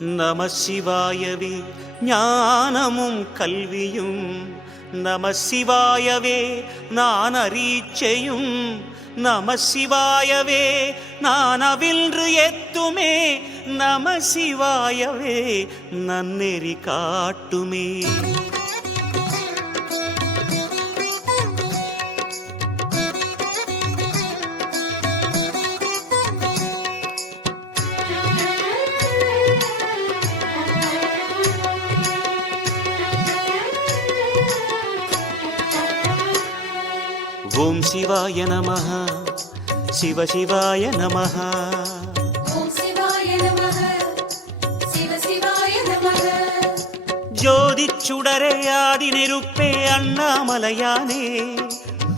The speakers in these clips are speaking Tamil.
நம சிவாயவே ஞானமும் கல்வியும், நம சிவாயவே நான் அரீச்சையும், நம சிவாயவே நான் அவின்று எத்துமே, நம சிவாயவே நன்னெறி காட்டுமே. ஓம் சிவாய நமஹ, சிவ சிவாய நமஹ. ஓம் சிவாய நமஹ, சிவ சிவாய நமஹ. ஜோதி சுடரே ஆதி நெருப்பே அண்ணாமலையானே,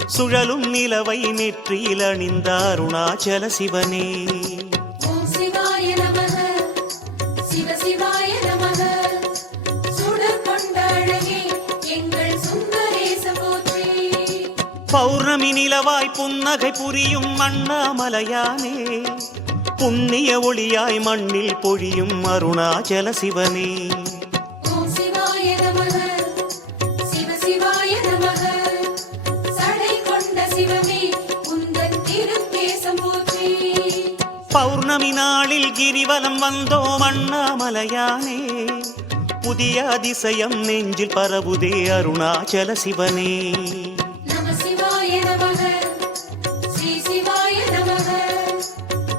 சுழலும் நிலவை நெற்றியில் அணிந்த அருணாச்சல சிவனே. ஓம் சிவாய நமஹ, சிவ சிவாய நமஹ. சுடர் கொண்ட அழகே எங்கள் சுந்தரேச போற்றி. பௌர்ணமி நிலவாய் புன்னகை புரியும் அண்ணாமலையானே, புண்ணிய ஒளியாய் மண்ணில் பொழியும் அருணாச்சல சிவனே. ஓம் சிவாய நமஹ, சிவ சிவாய நமஹ. சடை கொண்ட சிவமே உந்தன் திருக்கேசம் போற்றி. பௌர்ணமி நாளில் கிரிவலம் வந்தோம் அண்ணாமலையானே, புதிய அதிசயம் நெஞ்சில் பரவுதே அருணாச்சல சிவனே.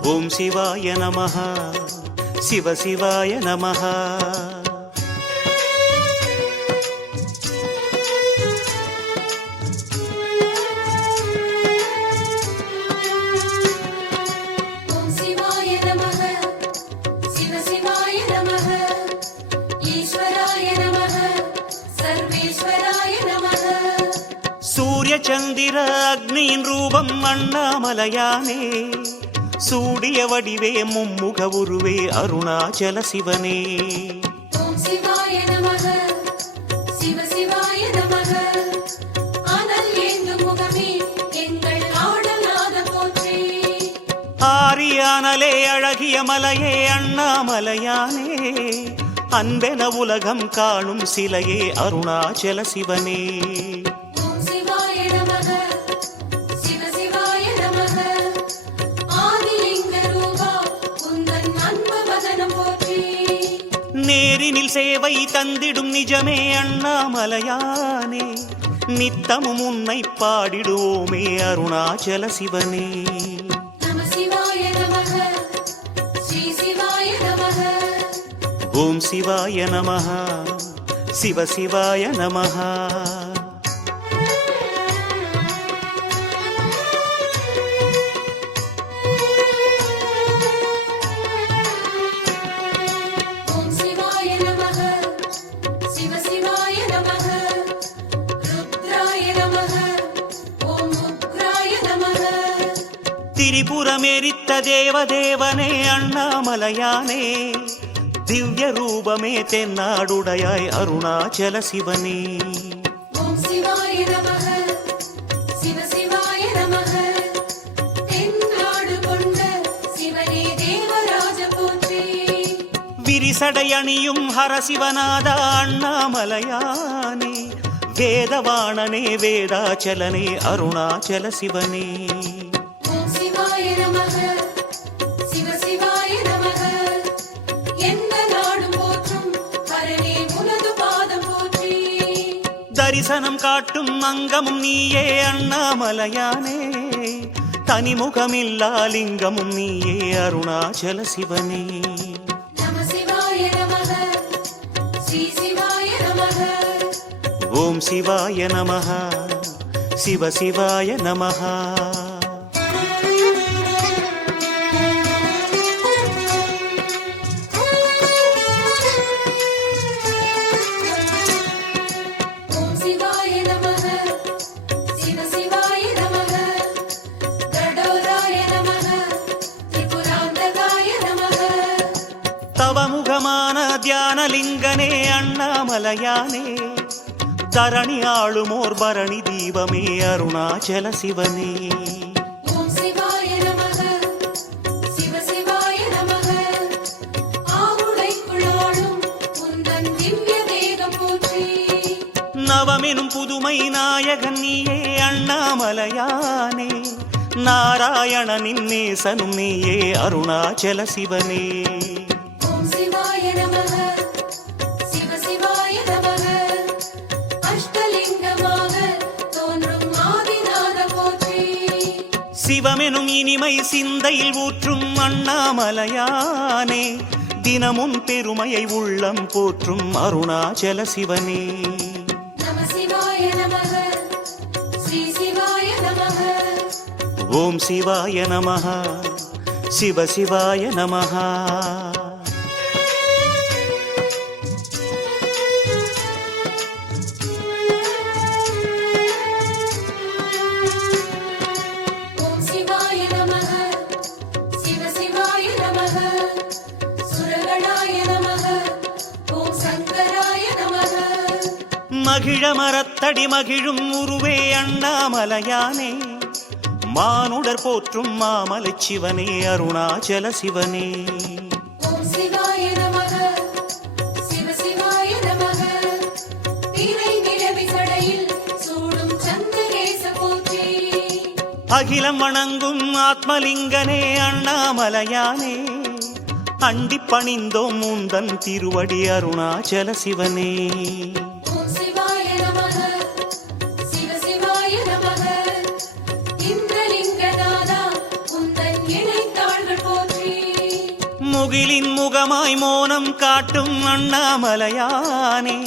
ஓம் சிவாய நமஹ, சிவ சிவாய நமஹ. ஓம் சிவாய நமஹ, சிவ சிவாய நமஹ. ஈஸ்வராய நமஹ, சர்வேஸ்வராய நமஹ. சூரிய சந்திர அக்னியின் ரூபம் அண்ணாமலையானே, சூடிய வடிவே மும்முக உருவே அருணாச்சல சிவனே. ஓம் சிவாய நமஹ, சிவ சிவாய நமஹ. அனல் ஏந்தும் முகமே எங்கள் ஆடலாத போற்றி. ஆரியானலே அழகிய மலையே அண்ணாமலையானே, அன்பென உலகம் காணும் சிலையே அருணாச்சல சிவனே. ஓம் சிவாய நமஹ, சிவ சிவாய நமஹ. ஆதிலிங்க ரூபா உந்தன் அன்பு வதனம் போற்றி. நேரினில் சேவை தந்திடும் நிஜமே அண்ணாமலையானே, நித்தமும் உன்னை பாடிடுவோமே அருணாச்சல சிவனே. நம சிவாய நமஹ, ஸ்ரீ சிவாய நமஹ. ஓம் சிவாய நமஹ, சிவ சிவாய நமஹ. ஓம் சிவாய நமஹ, சிவ சிவாய நமஹ. ருத்ராய நமஹ, ஓம் உக்ராய நமஹ. திரிபுரமெரித்த தேவதேவனே அண்ணாமலையானே, திவ்ய ரூபமே தென்னாடுடையாய் அருணாச்சல சிவனே. ஓம் சிவாய நமஹ, சிவ சிவாய நமஹ. தென்னாடு கொண்ட சிவனே தேவராஜ போற்றி. விரிசடை அணியும் ஹரசிவநாதா அண்ணாமலையானே, வேதவாணனே வேதாச்சலனே அருணாச்சல சிவனே. ஓம் சிவாய நமஹ, சிவ சிவாய நமஹ. எந்த நாடும் போற்றும் ஹரனே உனது பாதம் போற்றி. தரிசனம் காட்டும் அங்கமும் நீயே அண்ணாமலையானே, தனிமுகமில்லா லிங்கமும் நீயே அருணாச்சல சிவனே. நம சிவாய நமஹ, ஸ்ரீ சிவாய நமஹ. ஓம் சிவாய நமஹ, சிவ சிவாய நமஹ. ஓம் சிவாய நமஹ, சிவ சிவாய நமஹ. கடோராய நமஹ, திரிபுராந்தகாய நமஹ. தவமுகமான தியானலிங்கனே அண்ணாமலையானே, தரணி ஆளுமோர் பரணி தீபமே அருணாச்சல சிவனே. ஓம் சிவாய நமஹ, சிவ சிவாய நமஹ. ஆவுடைக்குள் பெருமை நாயகன் நீயே அண்ணாமலையானே நாராயணனின் நேசனும் நீயே அருணாச்சல சிவனே ஓம் சிவாய நமः சிவ சிவாய நமः அஷ்டலிங்கமாக தோன்றும் ஆதிநாத போற்றி சிவமெனும் இனிமை சிந்தையில் ஊற்றும் அண்ணாமலையானே தினமும் பெருமையை உள்ளம் போற்றும் அருணாச்சல சிவனே நம சிவாய நமः ஸ்ரீ சிவாய நமः ஓம் சிவாய நமः சிவ சிவாய நமः ஓம் சிவாய நமः சிவ சிவாய நமः சுரகணாய நமः ஓம் சங்கராய நமः மகிழ மரத்தடி மகிழும் உருவே அண்ணாமலையானே மானுடர் போற்றும் மாமலை சிவனே அருணாச்சல சிவனே ஓம் சிவாய நமः சிவ சிவாய நமः திரை நிலவி சடையில் சூடும் சந்திரேச போற்றி அகிலம் வணங்கும் ஆத்மலிங்கனே அண்ணாமலையானே அண்டிப் பணிந்தோம் முந்தன் திருவடி அருணாச்சல சிவனே ஓம் சிவாய நமः சிவ சிவாய நமः இந்திரலிங்கநாதா உந்தன் இணைத்தாள்கள் போற்றி முகிலின் முகமாய் மோனம் காட்டும் அண்ணாமலையானே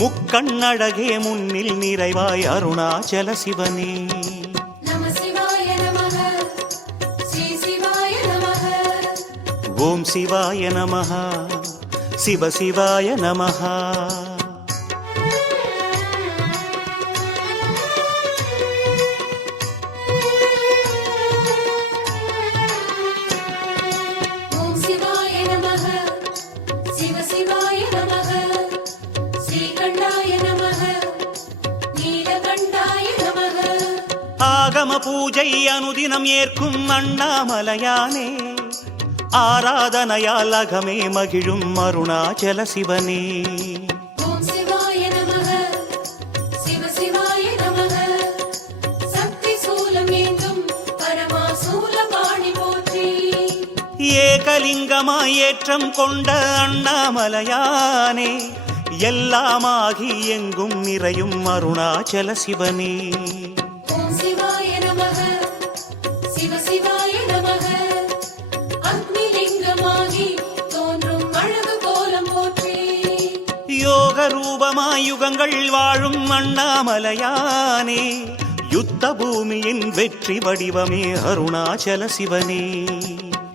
முக்கண்ணழகே முன்னில் நிறைவாய் அருணாச்சல சிவனே நம சிவாய நமः ஸ்ரீ சிவாய நமः ஓம் சிவாய நமः சிவ சிவாய நமः ஓம் சிவாய நமः சிவ சிவாய நமः ஸ்ரீகண்டாய நமः நீலகண்டாய நமः ஆகம பூஜை அனுதினம் ஏற்கும் அண்ணாமலையானே ஆராதனையால் அகமே மகிழும் அருணாச்சல சிவனே ஓம் சிவாய நமः சிவ சிவாய நமः சக்தி சூலம் ஏந்தும் பரமா சூலபாணி போற்றி ஏகலிங்கமாய் ஏற்றம் கொண்ட அண்ணாமலையானே எல்லாமாகி எங்கும் நிறையும் அருணாச்சல சிவனே ஓம் சிவாய நமः சிவ சிவாய நமः அக்னிலிங்கமாகி தோன்றும் அழகு கோலம் போற்றி யோக ரூபமாய் யுகங்கள் வாழும் அண்ணாமலையானே யுத்த பூமியின் வெற்றி வடிவமே அருணாச்சல சிவனே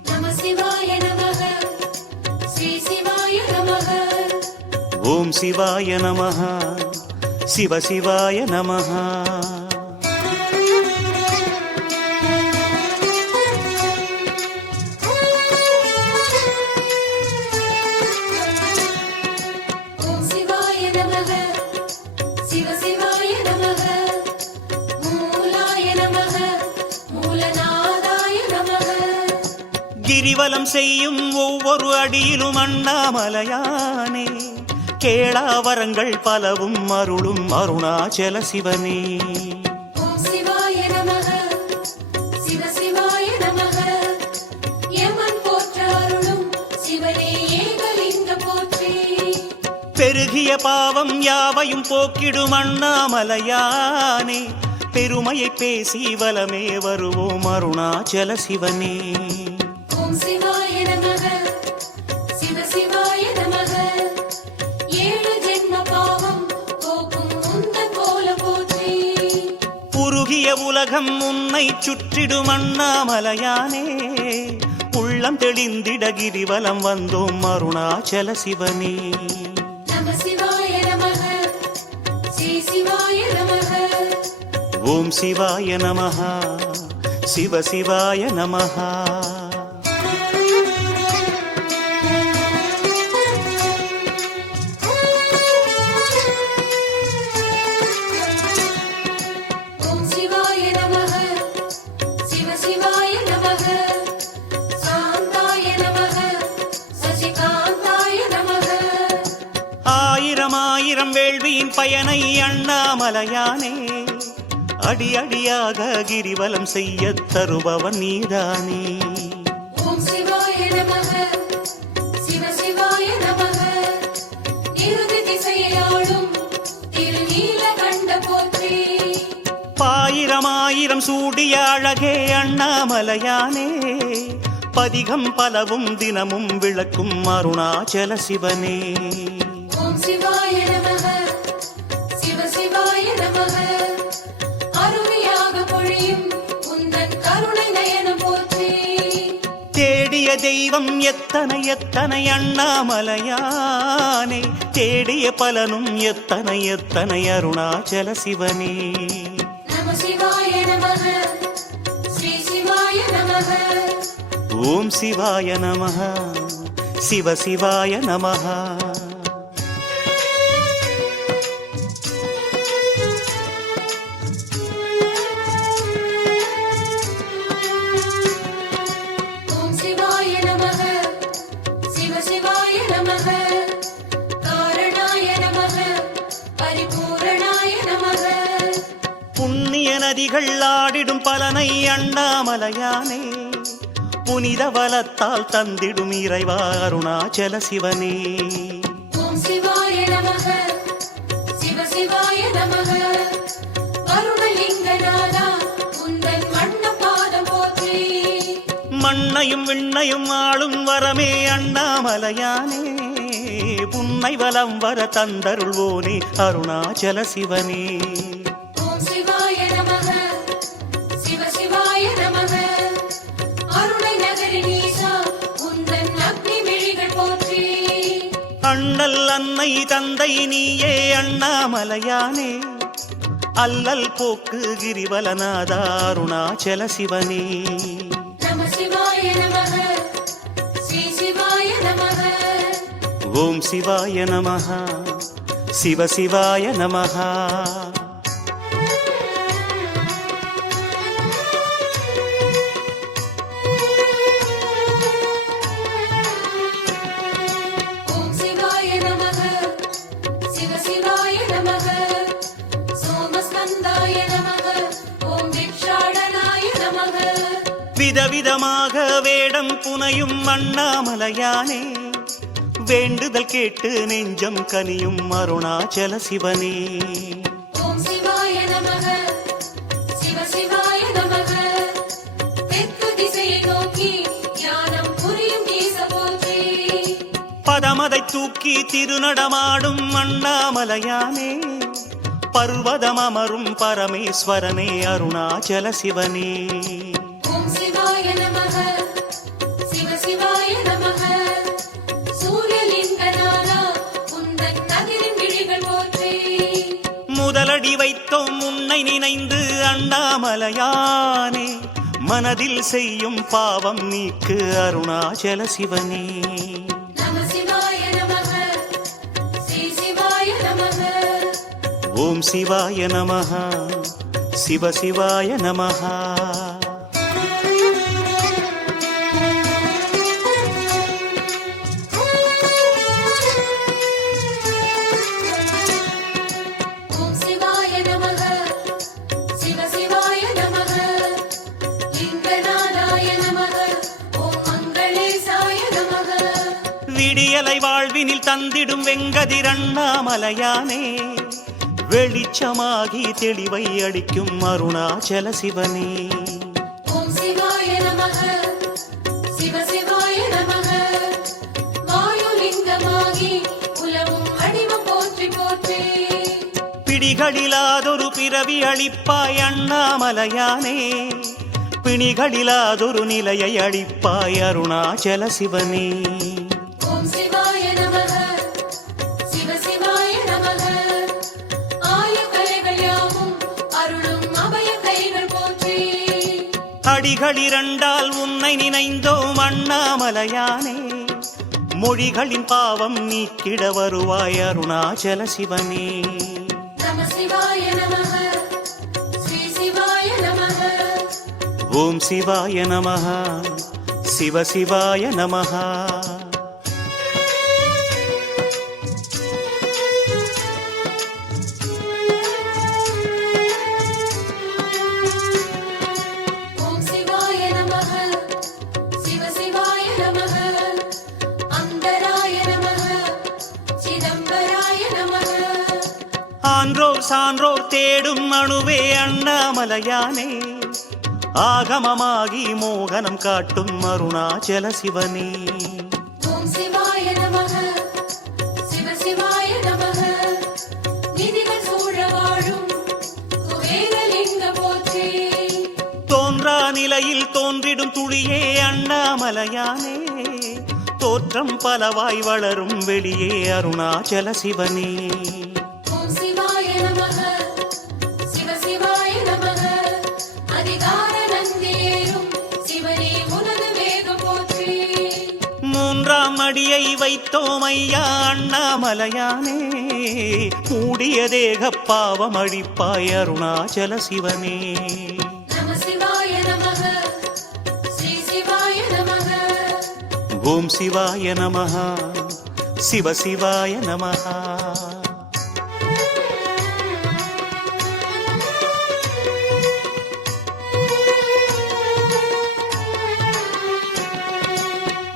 நம சிவாய நமः ஸ்ரீ சிவாய நமः ஓம் சிவாய நமः சிவ சிவாய நமः ஓம் சிவாய நமः சிவ சிவாய நமः மூலாய நமः மூலநாதாய நமः கிரிவலம் செய்யும் ஒவ்வொரு அடியிலும் அண்ணாமலையானே கேளாவரங்கள் பலவும் அருளும் அருணாச்சல சிவனே ஓம் சிவாய நமः சிவ சிவாய நமः யமன் போற்ற அருளும் சிவனே ஏகலிங்க போற்றி பெருகிய பாவம் யாவையும் போக்கிடும் அண்ணாமலையானே பெருமையை பேசி வலமே வருவோம் அருணாச்சல சிவனே ஓம் சிவாய நமः சிவ சிவாய நமः ஏழு ஜென்ம பாவம் போக்கும் உந்தன் கோலம் போற்றி உருகிய உலகம் உன்னை சுற்றிடும் அண்ணாமலையானே உள்ளம் தெளிந்திட கிரிவலம் வந்தோம் அருணாச்சல சிவனே நம சிவாய நமः ஸ்ரீ சிவாய நமः ஓம் சிவாய நமः சிவ சிவாய நமः ஓம் சிவாய நமः சிவ சிவாய நமः சாந்தாய நமः சசிகாந்தாய நமः ஆயிரம் வேள்வியின் பயனை அண்ணாமலையானே அடி அடியாக கிரிவலம் செய்ய தருபவன் நீதானே. ஓம் சிவாய நமக சிவ சிவாய நமக நிருதி திசையாளும் திருநீலகண்ட போற்றி. ஆயிரம் சூடிய அழகே அண்ணாமலையானே பதிகம் பலவும் தினமும் விளக்கும் அருணாச்சல சிவனே. ஓம் சிவாய நமக சிவ சிவாய நமக அருமையாக பொழியும் உந்தன் கருணை நயனம் போற்றி. தேடிய தெய்வம் எத்தனை எத்தனை அண்ணாமலையானே தேடிய பலனும் எத்தனை எத்தனை அருணாச்சல சிவனே. நம சிவாய நமக ஸ்ரீ சிவாய நமக. ஓம் சிவாய நமः சிவ சிவாய நமः. ஓம் சிவாய நமக சிவ சிவாய நமக காரணாய நமக பரிபூரணாய நமக. புண்ணிய நதிகள் ஆடிடும் பலனை அண்ணாமலையானே புனித வலத்தால் தந்திடும் இறைவா அருணாச்சல சிவனே. ஓம் சிவாய நமக சிவ சிவாய நமக வருணலிங்கநாதா உந்தன் வண்ண பாதம் போற்றி. மண்ணையும் விண்ணையும் ஆளும் வரமே அண்ணாமலையானே புன்னை வலம் வர தந்தருள்வோனே அருணாச்சல சிவனே. ஓம் சிவாய நமக சிவ சிவாய நமக அருணை நகரி நீசா உந்தன் அக்னி விழிகள் போற்றி. அண்ணல் அன்னை தந்தை நீயே அண்ணாமலையானே அல்லல் போக்கு கிரிவலநாதா அருணாச்சல சிவனே. நம சிவாய நமக ஸ்ரீ சிவாய நமக. ஓம் சிவாய நமः சிவ சிவாய நமः. ஓம் சிவாய நமக சிவ சிவாய நமக சோமஸ்கந்தாய நமக ஓம் விக்ஷாடனாய நமக. விதவிதமாக வேடம் புனையும் அண்ணாமலையானே வேண்டுதல் கேட்டு நெஞ்சம் கனியும் அருணாச்சல சிவனே. ஓம் சிவாய நமக சிவ சிவாய நமக தெற்கு திசையை நோக்கி ஞானம் புரியும் ஈச போற்றி. பதமதை தூக்கி திருநடமாடும் அண்ணாமலையானே பர்வதம் அமரும் பரமேஸ்வரனே அருணாச்சல சிவனே. ஓம் சிவாய நமக சிவ சிவாய நமக சூரியலிங்கநாதா உந்தன் கதிரின் விழிகள் போற்றி. முதலடி வைத்தோம் உன்னை நினைந்து அண்ணாமலையானே மனதில் செய்யும் பாவம் நீக்கு அருணாச்சல சிவனே. நம சிவாய நமக ஸ்ரீ சிவாய நமக. ஓம் சிவாய நமः சிவ சிவாய நமः. ஓம் சிவாய நமக சிவ சிவாய நமக லிங்கநாதாய நமக ஓம் மங்களேசாய நமக. விடியலை வாழ்வினில் தந்திடும் வெங்கதிர் அண்ணாமலையானே வெளிச்சமாகி தெளிவை அளிக்கும் அருணாச்சல சிவனே. ஓம் சிவாய நமக சிவ சிவாய நமக வாயுலிங்கமாகி உலவும் அடிவம் போற்றி போற்றி. பிடிகளிலாதொரு பிறவி அளிப்பாய் அண்ணாமலையானே பிணிகளிலாதொரு நிலையை அளிப்பாய் அருணாச்சல சிவனே. ஓம் சிவாய நமக சிவ சிவாய நமக ஆயக்கலைகள் யாவும் அருளும் அபய கைகள் போற்றி. அடிகளிரண்டால் உன்னை நினைந்தோம் அண்ணாமலையானே மொழிகளின் பாவம் நீக்கிட வருவாய் அருணாச்சல சிவனே. நம சிவாய நமக ஸ்ரீ சிவாய நமக. ஓம் சிவாய நமः சிவ சிவாய நமः. ஆன்றோர் சான்றோர் தேடும் அணுவே அண்ணாமலையானே ஆகமமாகி மோகனம் காட்டும் அருணாச்சல சிவனே ஓம் சிவாய நமக சிவ சிவாய நமக நிதிகள் சூழ வாழும் குபேரலிங்க போற்றி தோன்றா நிலையில் தோன்றிடும் துளியே அண்ணாமலையானே தோற்றம் பலவாய் வளரும் வெளியே அருணாச்சல சிவனே ஓம் சிவாய நமக சிவ சிவாய நமக அதிகார நந்தியேறும் சிவனே உனது வேகம் போற்றி மூன்றாம் அடியை வைத்தோம் ஐயா அண்ணாமலையானே மூடிய தேக பாவம் அழிப்பாய் அருணாச்சல சிவனே நம சிவாய நமக ஸ்ரீ சிவாய நமக ஓம் சிவாய நமஹ சிவ சிவாய நமஹ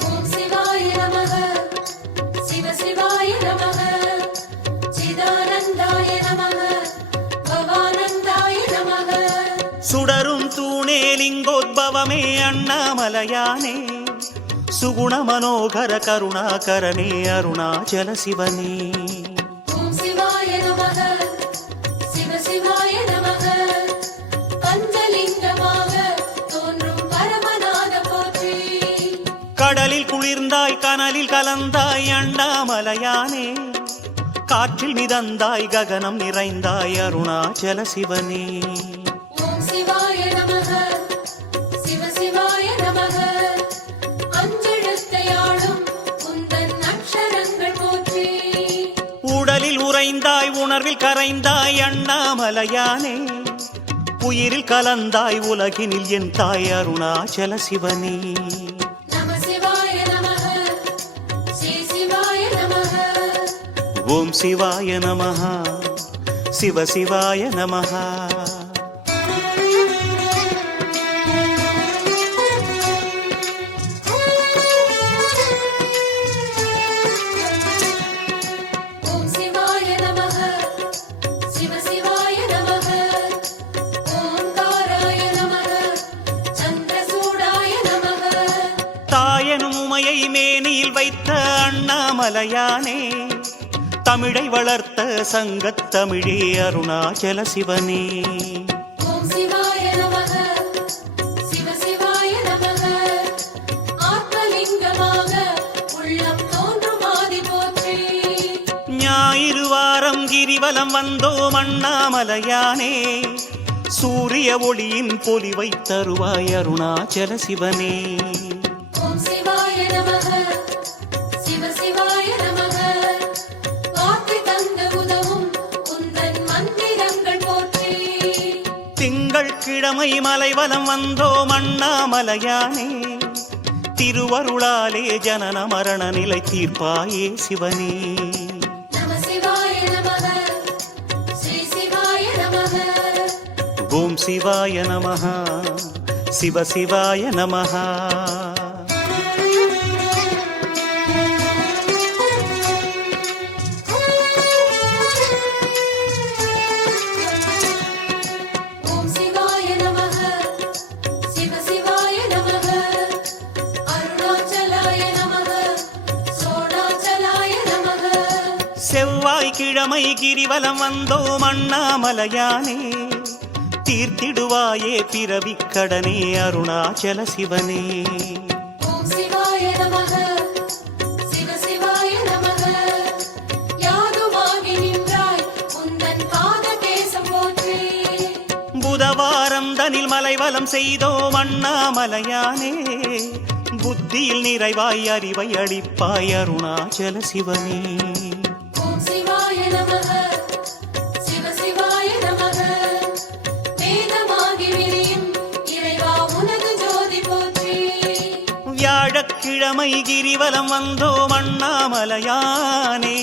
ஓம் சிவாய நமக சிவ சிவாய நமக சிதானந்தாய நமக பவானந்தாய நமக சுடரும் தூணே லிங்கோத்பவமே அண்ணாமலையானே சுகுண மனோகர கருணாகரனே அருணாச்சல சிவனே ஓம் சிவாய நமக சிவ சிவாய நமக பஞ்சலிங்கமாக தோன்றும் பரமநாத போற்றி கடலில் குளிர்ந்தாய் கனலில் கலந்தாய் அண்ணாமலையானே காற்றில் மிதந்தாய் ககனம் நிறைந்தாய் அருணாச்சல சிவனே ஓம் சிவாய நமக சிவ சிவாய நமக அஞ்செழுத்தையாளும் உந்தன் அக்ஷரங்கள் போற்றி உடலில் உறைந்தாய் உணர்வில் கரைந்தாய் அண்ணாமலையானே உயிரில் கலந்தாய் உலகினில் என் தாய் அருணாச்சல சிவனே நம சிவாய நமக ஸ்ரீ சிவாய நமக ஓம் சிவாய நமஹ சிவ சிவாய நமஹ ஓம் சிவாய நமக சிவ சிவாய நமக ஓங்காராய நமக சந்திரசூடாய நமக தாயனும் உமையை மேனியில் வைத்த அண்ணாமலையானே தமிழை வளர்த்த சங்கத் தமிழே அருணாச்சல சிவனே ஓம் சிவாய நமக சிவ சிவாய நமக ஆத்மலிங்கமாக உள்ளம் தோன்றும் ஆதி போற்றி ஞாயிறு வாரம் கிரிவலம் வந்தோம் அண்ணாமலையானே சூரிய ஒளியின் பொலிவை தருவாய் அருணாச்சல சிவனே ஓம் சிவாய நமக சிவ சிவாய நமக வாக்கு தந்து உதவும் உந்தன் மந்திரங்கள் போற்றி திங்கள் கிழமை மலைவலம் வந்தோம் அண்ணாமலையானே திருவருளாலே ஜனன மரண நிலை தீர்ப்பாயே சிவனே நம சிவாய நமக ஸ்ரீ சிவாய நமக ஓம் சிவாய நமஹ சிவ சிவாய நமஹ ஓம் சிவாய நமக சிவ சிவாய நமக அருணாச்சலாய நமக சோணாச்சலாய நமக செவ்வாய்க்கிழமை கிரிவலம் வந்தோம் அண்ணாமலையானே தீர்த்திடுவாயே பிறவிக் கடனே அருணாச்சல சிவனே ஓம் சிவாய நமக சிவ சிவாய நமக யாதுமாகி நின்றாய் உந்தன் பாத தேசம் போற்றி புதவாரம் தனில் மலைவலம் செய்தோம் அண்ணாமலையானே புத்தியில் நிறைவாய் அறிவை அளிப்பாய் அருணாச்சல சிவனே ஓம் சிவாய நமக சிவ சிவாய நமக வேதமாகி விரியும் இறைவா உனது ஜோதி போற்றி வியாழக்கிழமை கிரிவலம் வந்தோம் அண்ணாமலையானே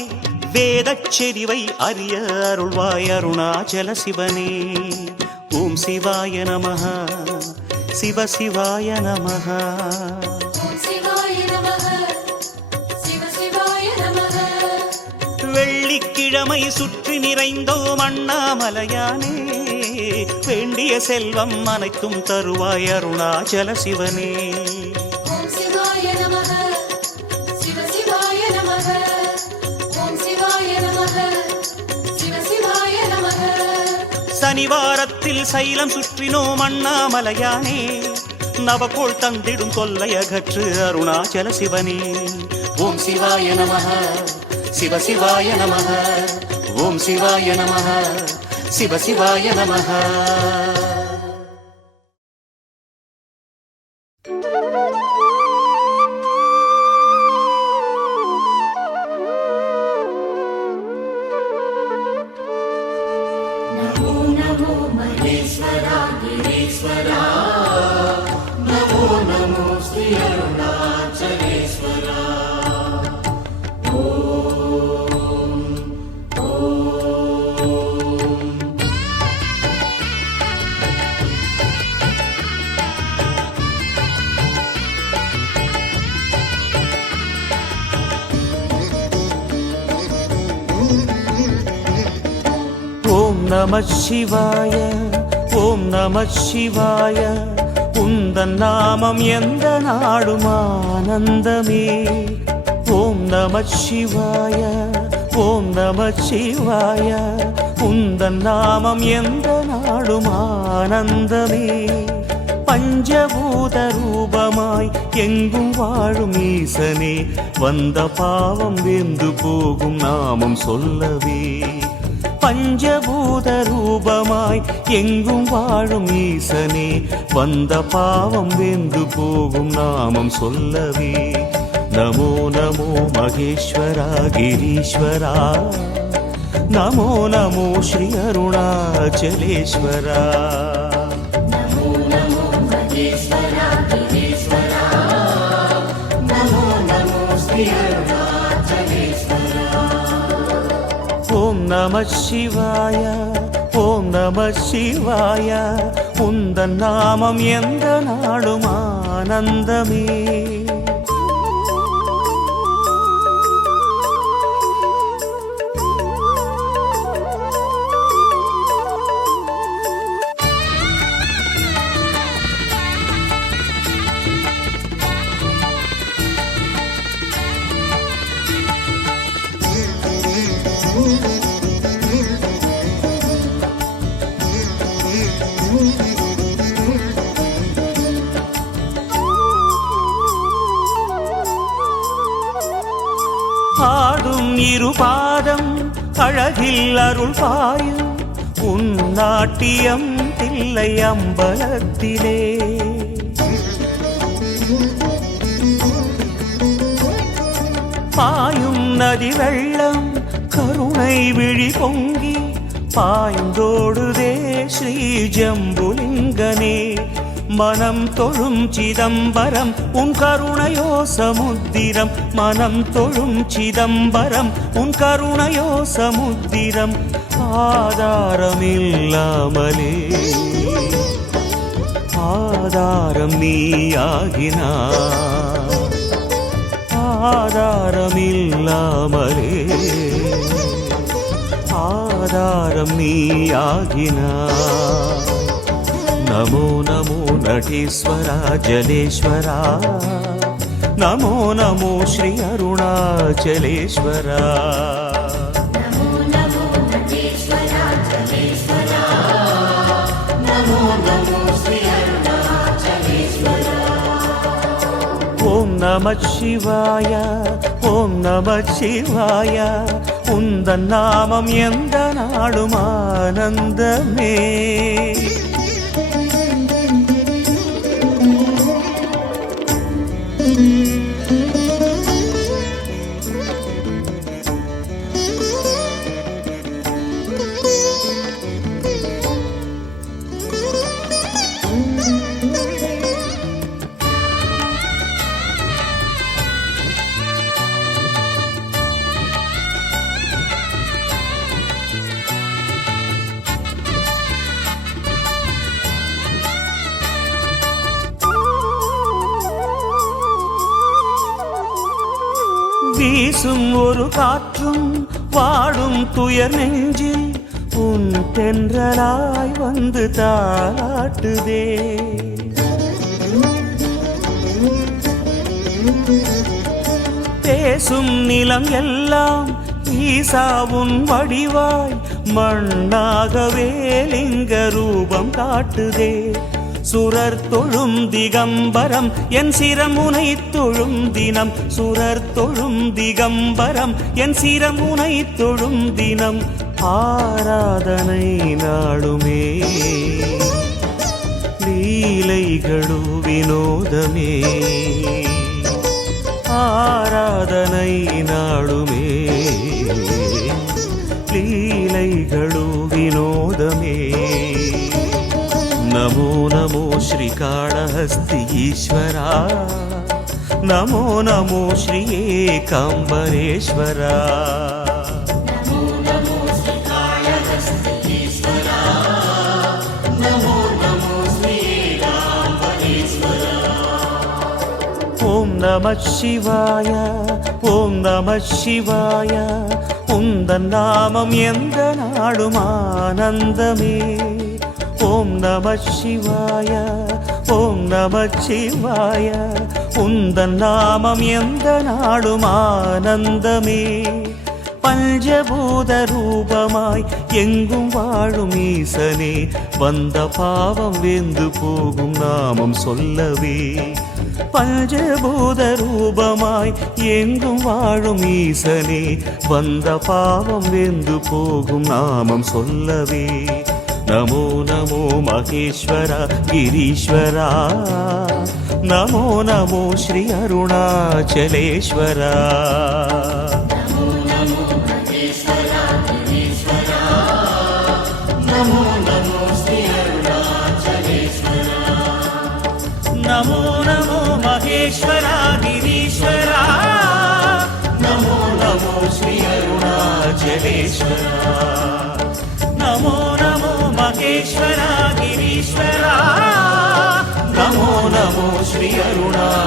வேதச் செறிவை அறிய அருள்வாய் அருணாச்சல சிவனே ஓம் சிவாய நமஹ சிவ சிவாய நமஹ ஓம் சிவாய நமக சிவ சிவாய நமக வெள்ளிக்கிழமை இளமை சுற்றி நிறைந்தோம் அண்ணாமலையானே, வேண்டிய செல்வம் அனைத்தும் தருவாய் அருணாச்சல சிவனே. ஓம் சிவாய நமக சிவ சிவாய நமக ஓம் சிவாய நமக சிவ சிவாய நமக. சனிவாரத்தில் சைலம் சுற்றினோம் அண்ணாமலையானே, நவகோள் தந்திடும் தொல்லையகற்று அருணாச்சல சிவனே. ஓம் சிவாய நமக சிவ சிவாய நமக ஓம் சிவாய நமக சிவ சிவாய நமக. नमो नमो महेश्वरा गिरीश्वरा नमो नमो श्री अरुणाचलेश्वरा. ஓம் நம சிவாய ஓம் நம சிவாய, உந்தன் நாமம் எந்த நாடும் ஆனந்தமே. ஓம் நம சிவாய ஓம் நம சிவாய, உந்தன் நாமம் எந்த நாடும் ஆனந்தமே. பஞ்சபூத ரூபமாய் எங்கும் வாழும் ஈசனே, வந்த பாவம் வெந்து போகும் நாமம் சொல்லவே. பஞ்சபூத ரூபமாய் எங்கும் வாழும் ஈசனே, வந்த பாவம் வெந்து போகும் நாமம் சொல்லவே. நமோ நமோ மகேஸ்வரா கிரீஸ்வரா, நமோ நமோ ஸ்ரீ அருணாச்சலேஸ்வரா. नमो नमो महेश्वरा गिरीश्वरा नमो नमो श्री अरुणाचलेश्वरा. ஓம் நம சிவாய ஓம் நம சிவாய, உந்தன் நாமம் எந்த நாடும் ஆனந்தமே. ஆடும் இருபாதம் அழகில் அருள் பாயும், உன் நாட்டியம் தில்லை அம்பலத்திலே. பாயும் நதி வெள்ளம் கருணை விழி பொங்கி, பாய்ந்தோடுதே ஸ்ரீ ஜம்புலிங்கனே. மனம் தொழும் சிதம்பரம் உன் கருணையோ சமுத்திரம், மனம் தொழும் சிதம்பரம் உன் கருணையோ சமுத்திரம். ஆதாரமில்லாமலே ஆதாரம் நீயாகினாய், ஆதாரமில்லாமலே ஆதாரம் நீயாகினாய். நமோ நமோ நடேஸ்வரா ஜலேஸ்வரா, நமோ நமோ ஸ்ரீ அருணாச்சலேஸ்வரா. नमो नमो महेश्वरा जलेश्वरा नमो नमो श्री अरुणाचलेश्वरा. ஓம் நம சிவாய ஓம் நம சிவாய, உந்தன் நாமம் எந்த நாடும் ஆனந்தமே. வீசும் ஒரு காற்றும் வாடும் துயர் நெஞ்சில் உன் தென்றலாய் வந்து தாளாட்டுதே. பேசும் நிலம் எல்லாம் ஈசாவுன் வடிவாய் மண்ணாகவே லிங்க ரூபம் காட்டுதே. சுரர் தொழும் திகம்பரம் என் சிரமுனை தொழும் தினம், சுரர் தொழும் திகம்பரம் என் சிரமுனை தொழும் தினம், ஆராதனை நாளுமே லீலைகளோ வினோதமே, ஆராதனை நாளுமே லீலைகளோ வினோதமே. नमो नमो श्रीकाळहस्ति ईश्वरा, नमो नमो श्री एकाम्बरेश्वरा. नमो नमो श्रीकाळहस्ति ईश्वरा, नमो नमो श्री एकाम्बरेश्वरा. ओम नमः शिवाय, ओम नमः शिवाय. उन्दन नामम एंद नाडुम आनंदमे. ஓம் நம சிவாய, ஓம் நம சிவாய. உந்தன் நாமம் எந்த நாடும் ஆனந்தமே. பஞ்சபூத ரூபமாய் எங்கும் வாழும் ஈசனே, வந்த பாவம் வெந்து போகும் நாமம் சொல்லவே. பஞ்சபூத ரூபமாய் எங்கும் வாழும் ஈசனே, வந்த பாவம் வெந்து போகும் நாமம் சொல்லவே. नमो नमो महेश्वर गिरीश्वरा, नमो नमो श्री अरुणाचलेश्वरा. नमो नमो महेश्वर गिरीश्वरा, नमो नमो श्री अरुणाचलेश्वरा. नमो नमो महेश्वर गिरीश्वरा, नमो नमो श्री अरुणाचलेश्वरा. नमो नमो महेश्वरा गिरीश्वरा, नमो नमो श्री अरुणाचलेश्वरा.